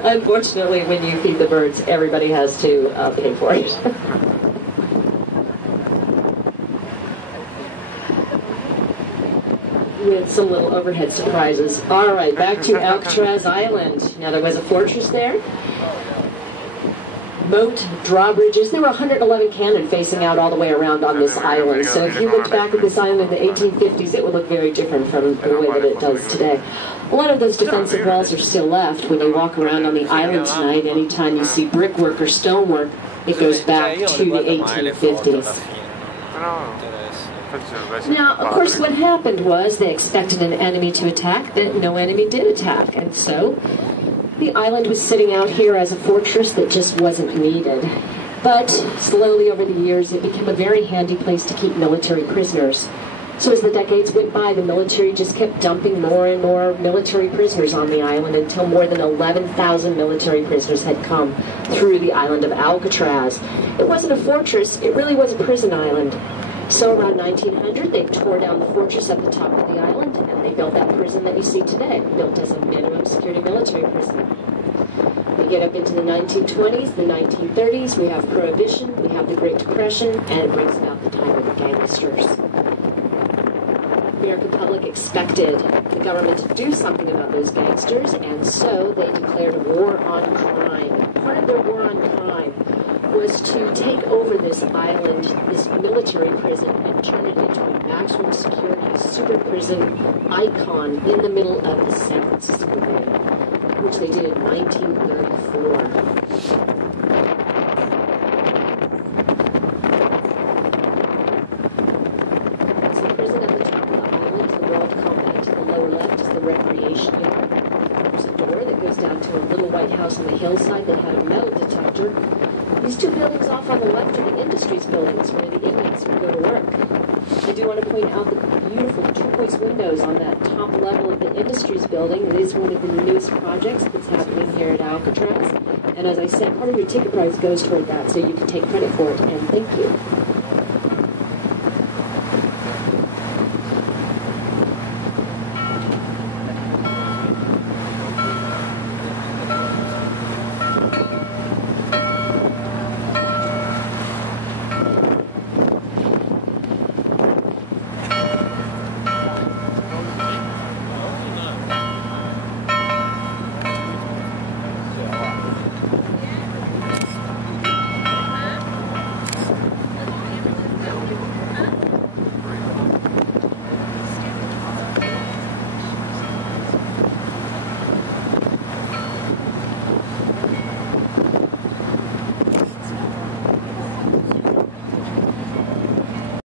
Unfortunately, when you feed the birds, everybody has to pay for it. With some little overhead surprises. All right, back to Alcatraz Island. Now, there was a fortress there. Moat, drawbridges. There were 111 cannon facing out all the way around on this island. So if you looked back at this island in the 1850s, it would look very different from the way that it does today. A lot of those defensive walls are still left. When you walk around on the island tonight, anytime you see brickwork or stonework, it goes back to the 1850s. Now, of course, what happened was they expected an enemy to attack, but no enemy did attack, and so the island was sitting out here as a fortress that just wasn't needed. But slowly over the years, it became a very handy place to keep military prisoners. So as the decades went by, the military just kept dumping more and more military prisoners on the island until more than 11,000 military prisoners had come through the island of Alcatraz. It wasn't a fortress, it really was a prison island. So around 1900, they tore down the fortress at the top of the island, and they built that prison that you see today, built as a minimum security military prison. We get up into the 1920s, the 1930s, we have Prohibition, we have the Great Depression, and it brings about the time of the gangsters. The American public expected the government to do something about those gangsters, and so they declared a war on crime. Part of their war on crime was to take over this island, this military prison, and turn it into a maximum security super prison icon in the middle of the San Francisco Bay, which they did in 1934. It's the prison at the top of the island, the World Combat. To the lower left is the recreation yard. There's a door that goes down to a little white house on the hillside that had a metal detector. These two buildings off on the left are the industries buildings where the inmates would go to work. I do want to point out the beautiful turquoise windows on that top level of the industries building. It is one of the newest projects that's happening here at Alcatraz. And as I said, part of your ticket price goes toward that, so you can take credit for it, and thank you.